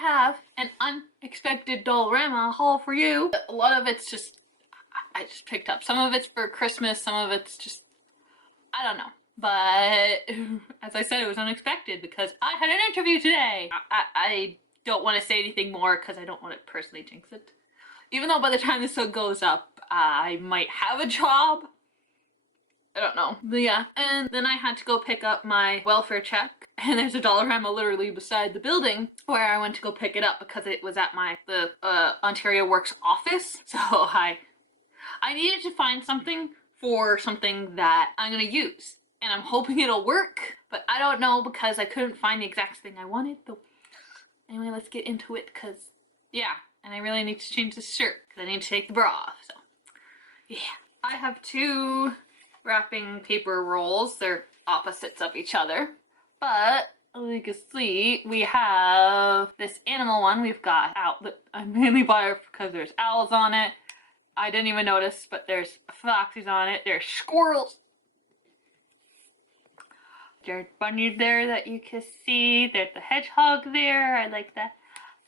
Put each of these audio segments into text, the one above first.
have an unexpected Dollarama haul for you. A lot of it's just, I just picked up. Some of it's for Christmas, some of it's just, I don't know. But as I said, it was unexpected because I had an interview today. I don't want to say anything more because I don't want to personally jinx it. Even though by the time this one goes up, I might have a job. I don't know. But yeah. And then I had to go pick up my welfare check. And there's a Dollarama literally beside the building where I went to go pick it up because it was at the Ontario Works office. So I needed to find something for something that I'm gonna use. And I'm hoping it'll work, but I don't know because I couldn't find the exact thing I wanted. So anyway, let's get into it because, yeah. And I really need to change this shirt because I need to take the bra off. So yeah. I have two wrapping paper rolls. They're opposites of each other. But as you can see, we have this animal one. We've got owl. I mainly buy it because there's owls on it. I didn't even notice, but there's foxes on it. There's squirrels. There's bunnies there that you can see. There's the hedgehog there. I like that.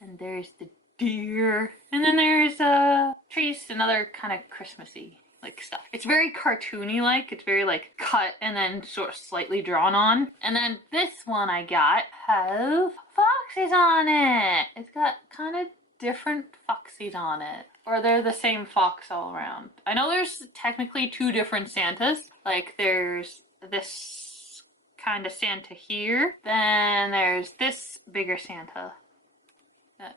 And there's the deer. And then there's trees and other kind of Christmassy like stuff. It's very cartoony like. It's very like cut and then sort of slightly drawn on. And then this one I got has foxes on it. It's got kind of different foxes on it. Or they're the same fox all around. I know there's technically two different Santas. Like there's this kind of Santa here. Then there's this bigger Santa.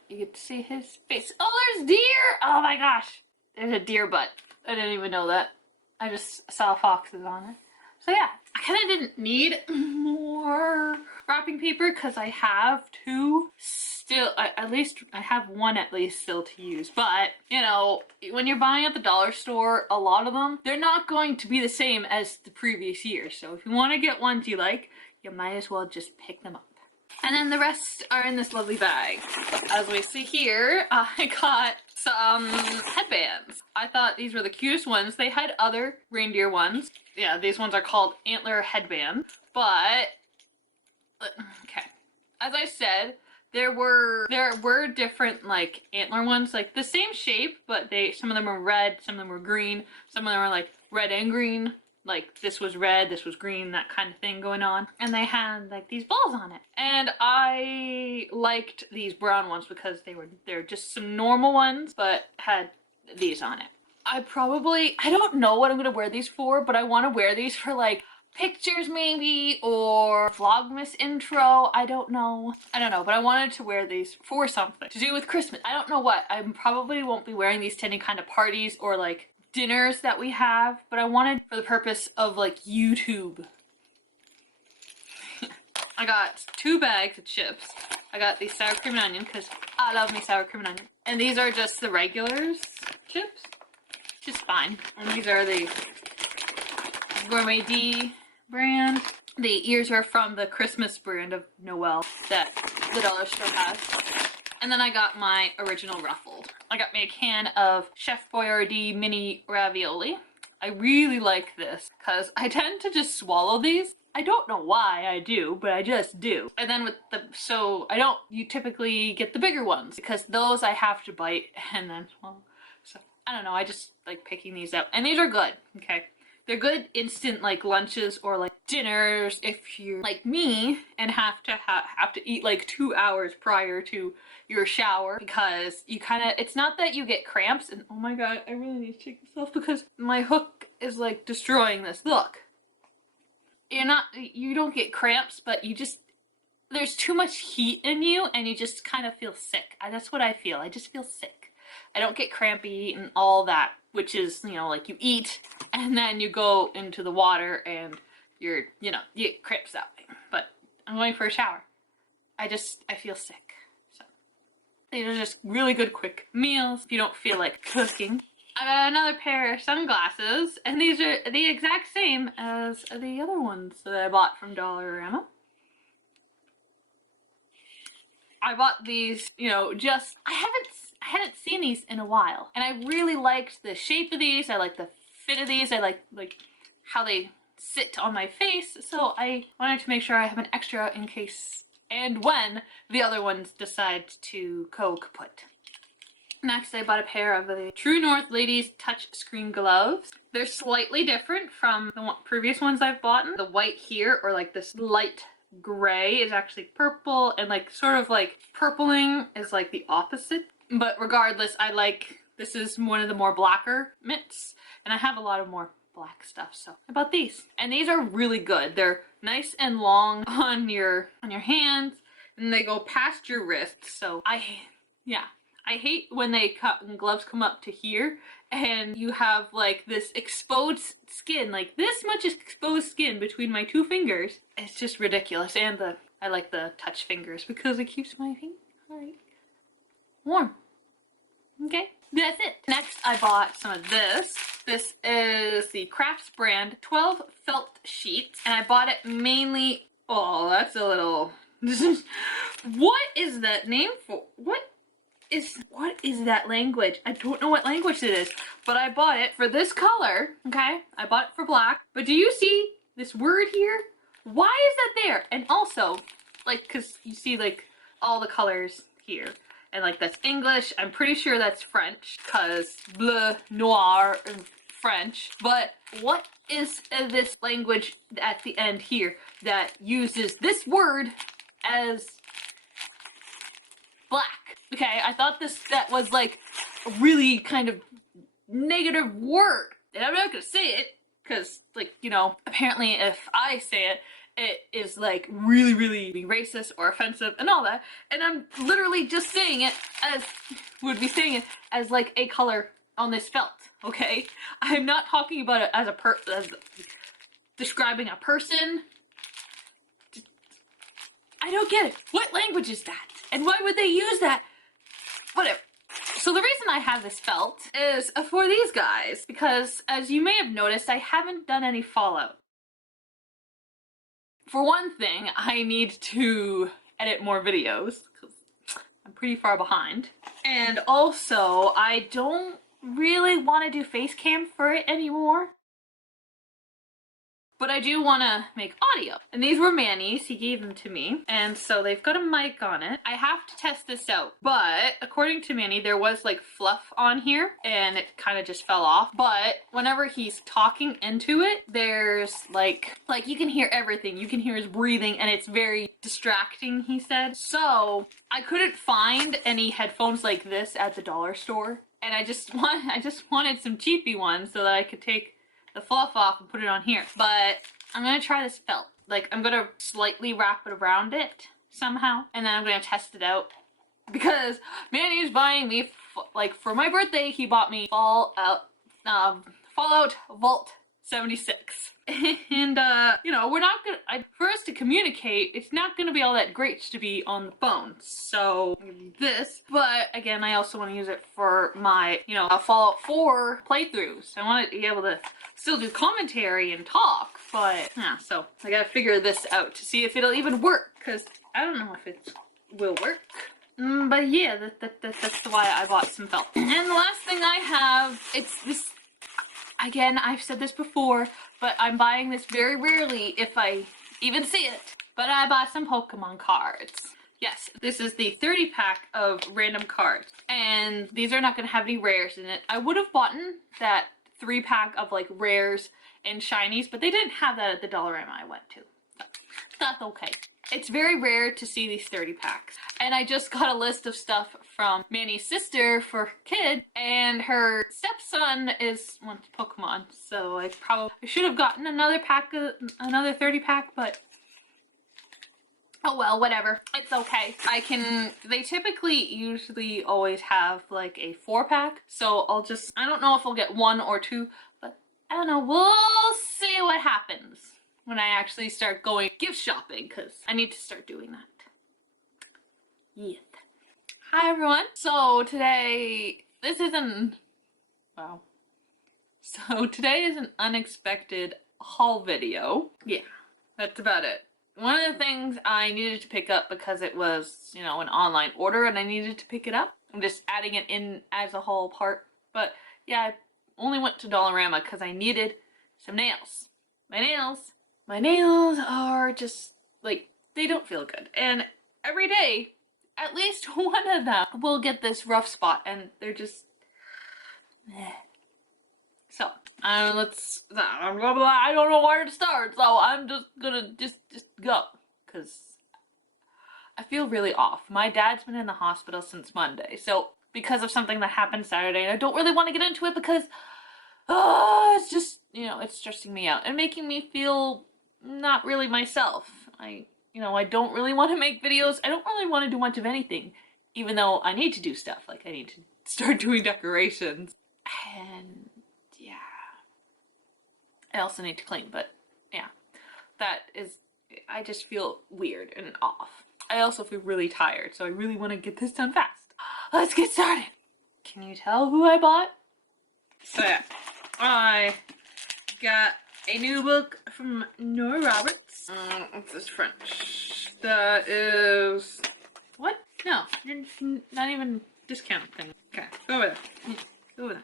You get to see his face. Oh, there's deer! Oh my gosh. There's a deer butt. I didn't even know that. I just saw foxes on it. So yeah, I kind of didn't need more wrapping paper because I have two still. At least I have one at least still to use. But, you know, when you're buying at the dollar store, a lot of them, they're not going to be the same as the previous year. So if you want to get ones you like, you might as well just pick them up. And then the rest are in this lovely bag. As we see here, I got some headbands. I thought these were the cutest ones. They had other reindeer ones. Yeah, these ones are called antler headband. But, okay. As I said, there were different like antler ones, like the same shape, but some of them were red, some of them were green, some of them were like red and green. Like this was red, this was green, that kind of thing going on. And they had like these balls on it. And I liked these brown ones because they're just some normal ones, but had these on it. I don't know what I'm gonna wear these for, but I wanna wear these for like pictures maybe, or Vlogmas intro. I don't know, but I wanted to wear these for something to do with Christmas. I don't know what. I probably won't be wearing these to any kind of parties or like dinners that we have, but I wanted for the purpose of like YouTube. I got 2 bags of chips. I got these sour cream and onion because I love me sour cream and onion. And these are just the regulars chips, which is fine. And these are the Gourmet D brand. The ears are from the Christmas brand of Noel that the dollar store has. And then I got my original ruffled. I got me a can of Chef Boyardee mini ravioli. I really like this because I tend to just swallow these. I don't know why I do, but I just do. And then you typically get the bigger ones because those I have to bite and then swallow. So I don't know, I just like picking these out. And these are good, okay? They're good instant like lunches or like dinners if you're like me and have to eat like 2 hours prior to your shower because you it's not that you get cramps and oh my god, I really need to take this off because my hook is like destroying this. Look. You don't get cramps, but there's too much heat in you and you just kind of feel sick. That's what I feel. I just feel sick. I don't get crampy and all that, which is, you know, like you eat and then you go into the water and you get cramps that way. But I'm going for a shower. I feel sick. So these are just really good quick meals if you don't feel like cooking. I got another pair of sunglasses, and these are the exact same as the other ones that I bought from Dollarama. I bought these, you know, I hadn't seen these in a while, and I really liked the shape of these. I like the fit of these. I like how they sit on my face, so I wanted to make sure I have an extra in case and when the other ones decide to go kaput. Next, I bought a pair of the True North Ladies touch screen gloves. They're slightly different from the previous ones I've bought. The white here, or like this light gray, is actually purple, and like sort of like purpling is like the opposite. But regardless, this is one of the more blacker mitts, and I have a lot of more black stuff, so I bought these. And these are really good. They're nice and long on your hands, and they go past your wrists, so I hate when gloves come up to here and you have like this exposed skin, like this much exposed skin between my two fingers. It's just ridiculous. And I like the touch fingers because it keeps my fingers like warm. Okay, that's it. Next, I bought some of this. This is the Crafts brand 12 felt sheets, and I bought it mainly. Oh, that's a little. What is that name for? What is that language? I don't know what language it is, but I bought it for this color, okay? I bought it for black, but do you see this word here? Why is that there? And also, like, cause you see like all the colors here, and like that's English, I'm pretty sure that's French, cause bleu, noir, and French, but what is this language at the end here that uses this word as black? Okay, I thought that was like a really kind of negative word. And I'm not gonna say it, because like, you know, apparently if I say it, it is like really, really racist or offensive and all that. And I'm literally just saying it as like a color on this felt, okay? I'm not talking about it as as describing a person. I don't get it. What language is that? And why would they use that? Whatever. So the reason I have this felt is for these guys, because as you may have noticed, I haven't done any Fallout. For one thing, I need to edit more videos, because I'm pretty far behind. And also, I don't really want to do face cam for it anymore. But I do want to make audio. And these were Manny's. He gave them to me. And so they've got a mic on it. I have to test this out. But according to Manny, there was like fluff on here and it kind of just fell off. But whenever he's talking into it, there's like you can hear everything. You can hear his breathing and it's very distracting, he said. So I couldn't find any headphones like this at the dollar store. And I just wanted some cheapy ones so that I could take the fluff off and put it on here. But I'm gonna try this felt. Like, I'm gonna slightly wrap it around it somehow, and then I'm gonna test it out. Because Manny's buying me, like, for my birthday, he bought me Fallout Vault 76. And, you know, we're not gonna, for us to communicate, it's not gonna be all that great to be on the phone. So, this, but again, I also want to use it for my, you know, Fallout 4 playthroughs. I want to be able to still do commentary and talk, but, yeah, so I gotta figure this out to see if it'll even work, because I don't know if it will work. But yeah, that's why I bought some felt. And the last thing I have, it's this. Again, I've said this before, but I'm buying this very rarely if I even see it. But I bought some Pokemon cards. Yes, this is the 30 pack of random cards. And these are not going to have any rares in it. I would have bought that 3 pack of like rares and shinies, but they didn't have that at the Dollarama I went to. So, that's okay. It's very rare to see these 30 packs. And I just got a list of stuff from Manny's sister for kid, and her stepson wants Pokemon. So I should have gotten another 30 pack, but oh well, whatever. It's okay. They usually always have like a 4 pack. So I don't know if I'll get 1 or 2, but I don't know. We'll see what happens when I actually start going gift shopping, because I need to start doing that. Yeah. Hi everyone. So today is an unexpected haul video. Yeah, that's about it. One of the things I needed to pick up because it was, you know, an online order and I needed to pick it up. I'm just adding it in as a whole part. But yeah, I only went to Dollarama because I needed some nails. My nails are just, like, they don't feel good. And every day, at least one of them will get this rough spot, and they're just, eh. So, I don't know where to start, so I'm just gonna just go, because I feel really off. My dad's been in the hospital since Monday, so because of something that happened Saturday, and I don't really want to get into it because, it's just, it's stressing me out and making me feel not really myself. I don't really want to make videos. I don't really want to do much of anything, even though I need to do stuff. Like, I need to start doing decorations. And, yeah. I also need to clean, but, yeah. I just feel weird and off. I also feel really tired, so I really want to get this done fast. Let's get started. Can you tell who I bought? So, yeah. I got a new book from Nora Roberts. What's this French? That is... What? No, you're not even discount thing. Okay, go over there. Go over there.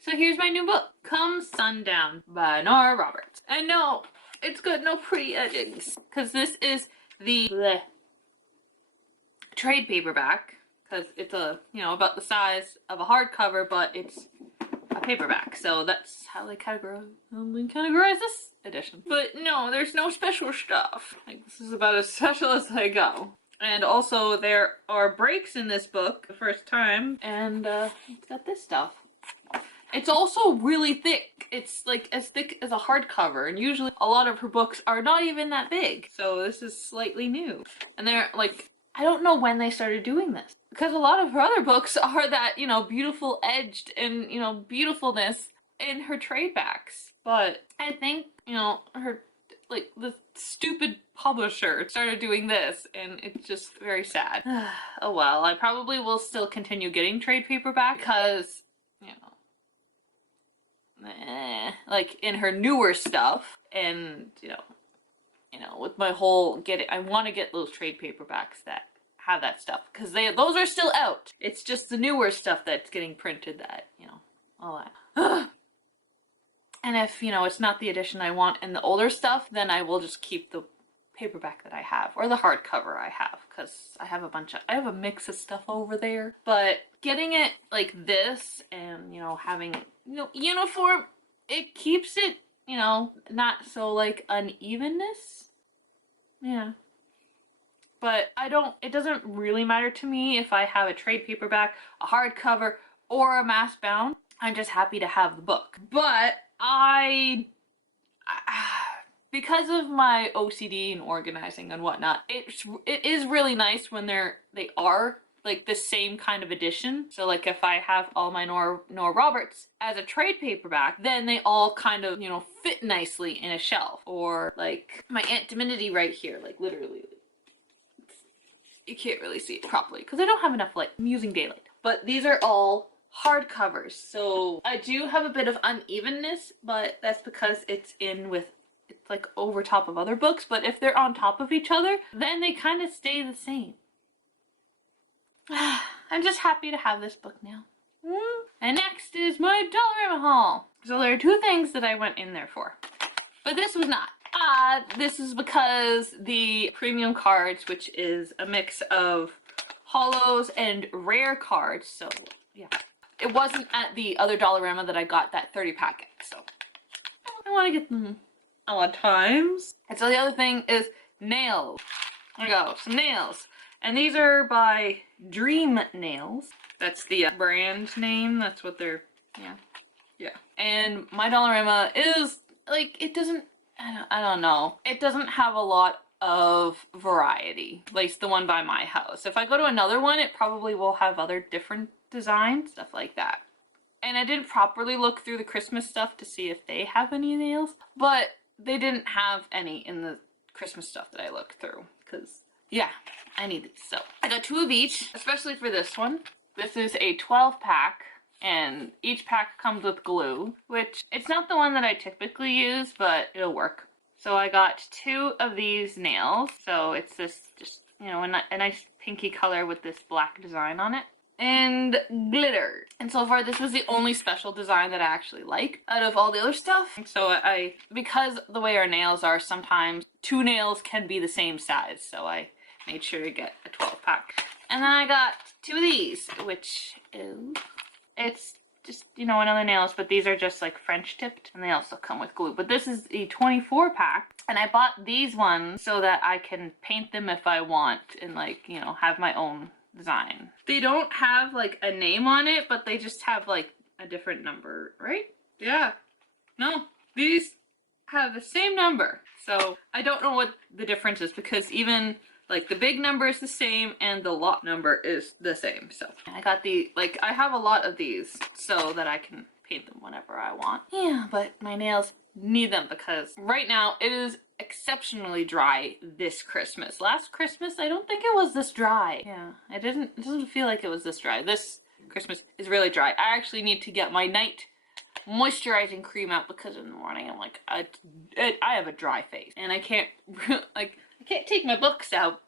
So here's my new book, Come Sundown by Nora Roberts. And no, it's got no pretty edges, because this is the trade paperback, because it's about the size of a hardcover, but it's a paperback, so that's how they categorize this edition. But no, there's no special stuff. Like, this is about as special as I go. And also, there are breaks in this book the first time, and it's got this stuff. It's also really thick. It's like as thick as a hardcover, and usually a lot of her books are not even that big. So this is slightly new. And they're like, I don't know when they started doing this, because a lot of her other books are that, beautiful edged and, beautifulness in her trade backs. But I think, her, like, the stupid publisher started doing this, and it's just very sad. Oh well, I probably will still continue getting trade paperback because, like in her newer stuff, and, with my whole I want to get those trade paperbacks that have that stuff, because those are still out. It's just the newer stuff that's getting printed that, all that. And if, it's not the edition I want and the older stuff, then I will just keep the paperback that I have, or the hardcover I have, because I have a mix of stuff over there. But getting it like this, and, having, uniform, it keeps it, not so, like, unevenness. Yeah. But it doesn't really matter to me if I have a trade paperback, a hardcover, or a mass bound. I'm just happy to have the book. But because of my OCD and organizing and whatnot, it is really nice when they are like the same kind of edition. So like if I have all my Nora Roberts as a trade paperback, then they all kind of, fit nicely in a shelf. Or like my Aunt Divinity right here, like literally, you can't really see it properly because I don't have enough light. I'm using daylight. But these are all hardcovers, so I do have a bit of unevenness, but that's because it's like over top of other books. But if they're on top of each other, then they kind of stay the same. I'm just happy to have this book now. And next is my Dollarama haul. So there are two things that I went in there for, but this was not. This is because the premium cards, which is a mix of holos and rare cards, so yeah. It wasn't at the other Dollarama that I got that 30 packet, so I want to get them a lot of times. And so the other thing is nails. There we go, some nails. And these are by Dream Nails. That's the brand name. That's what they're, yeah. And my Dollarama is, like, it doesn't, I don't know. It doesn't have a lot of variety, like the one by my house. If I go to another one, it probably will have other different designs, stuff like that. And I didn't properly look through the Christmas stuff to see if they have any nails, but they didn't have any in the Christmas stuff that I looked through, because, yeah, I need these. So I got 2 of each, especially for this one. This is a 12 pack, and each pack comes with glue, which it's not the one that I typically use, but it'll work. So I got 2 of these nails. So it's this just, a nice pinky color with this black design on it. And glitter. And so far this was the only special design that I actually like out of all the other stuff. So because the way our nails are, sometimes 2 nails can be the same size. So I made sure to get a 12-pack. And then I got 2 of these, which is, it's just, you know, another nails, but these are just like French tipped, and they also come with glue. But this is a 24-pack, and I bought these ones so that I can paint them if I want and, like, you know, have my own design. They don't have like a name on it, but they just have like a different number, right? Yeah. No, these have the same number. So I don't know what the difference is, because even like the big number is the same and the lot number is the same. So I got I have a lot of these so that I can paint them whenever I want. Yeah, but my nails need them because right now it is exceptionally dry this Christmas. Last Christmas, I don't think it was this dry. Yeah, it doesn't feel like it was this dry. This Christmas is really dry. I actually need to get my night moisturizing cream out because in the morning I'm like, I have a dry face and I can't like, I can't take my books out,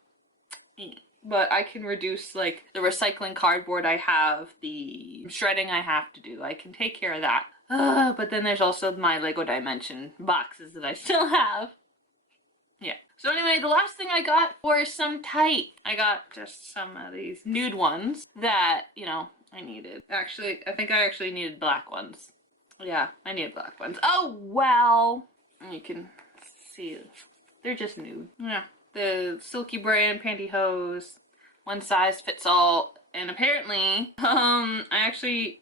but I can reduce like the recycling cardboard I have, the shredding I have to do. I can take care of that. But then there's also my Lego Dimension boxes that I still have. Yeah. So anyway, the last thing I got was some tight. I got just some of these nude ones that, you know, I needed. Actually, I think I actually needed black ones. Yeah, I need black ones. Oh, well. You can see they're just nude. Yeah. The Silky brand pantyhose. One size fits all. And apparently, I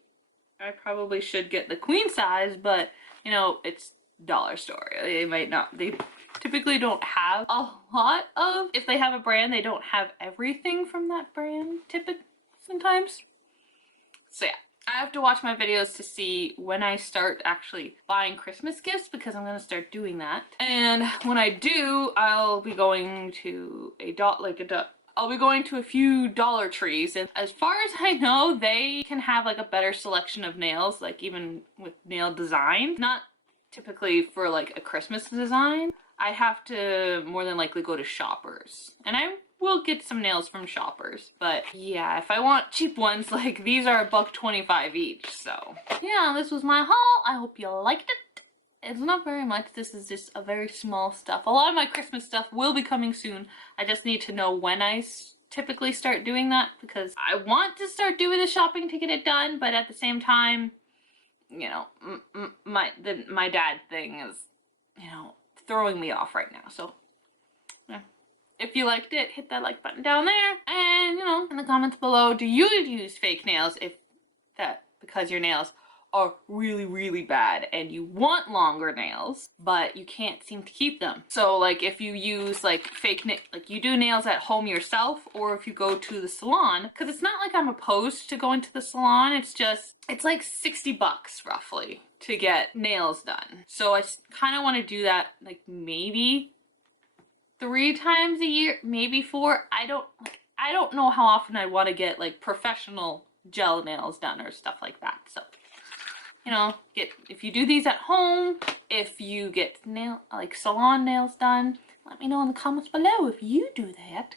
probably should get the queen size, but, you know, it's dollar store. They typically don't have a lot of, if they have a brand, they don't have everything from that brand, typically, sometimes. So yeah. I have to watch my videos to see when I start actually buying Christmas gifts, because I'm going to start doing that. And when I do, I'll be going to I'll be going to a few Dollar Trees, and as far as I know, they can have like a better selection of nails, like even with nail design. Not typically for like a Christmas design. I have to more than likely go to Shoppers, and I will get some nails from Shoppers. But yeah, if I want cheap ones, like these are $1.25 each. So yeah, this was my haul. I hope you liked it. It's not very much. This is just a very small stuff. A lot of my Christmas stuff will be coming soon. I just need to know when I typically start doing that, because I want to start doing the shopping to get it done, but at the same time, you know, my dad thing is, you know, throwing me off right now. So yeah. If you liked it, hit that like button down there, and, you know, in the comments below, do you use fake nails because your nails are really, really bad and you want longer nails, but you can't seem to keep them? So like if you use like like you do nails at home yourself, or if you go to the salon, because it's not like I'm opposed to going to the salon, it's like $60 roughly to get nails done. So I kind of want to do that like maybe 3 times a year, maybe 4. I don't know how often I want to get like professional gel nails done or stuff like that. So, you know, if you do these at home, if you get salon nails done, let me know in the comments below if you do that.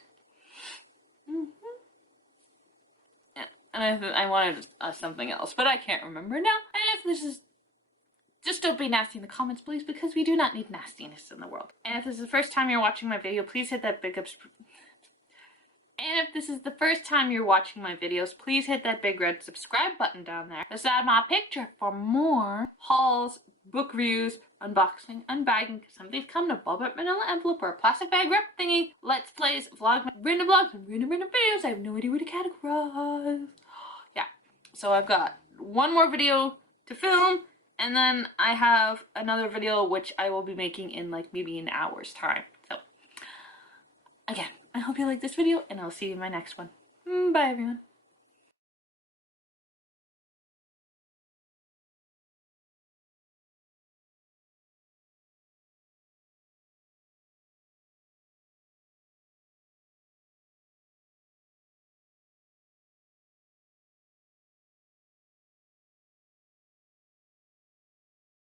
Yeah. And I wanted something else, but I can't remember now. And if this is, just don't be nasty in the comments, please, because we do not need nastiness in the world. And if this is the first time you're watching my video, please hit that big And if this is the first time you're watching my videos, please hit that big red subscribe button down there beside my picture for more hauls, book reviews, unboxing, unbagging. Some of these come in a bubble wrap manila envelope or a plastic bag wrap thingy. Let's plays, random vlogs, and random videos. I have no idea where to categorize. Yeah, so I've got one more video to film, and then I have another video which I will be making in like maybe an hour's time. So again, I hope you like this video, and I'll see you in my next one. Bye everyone.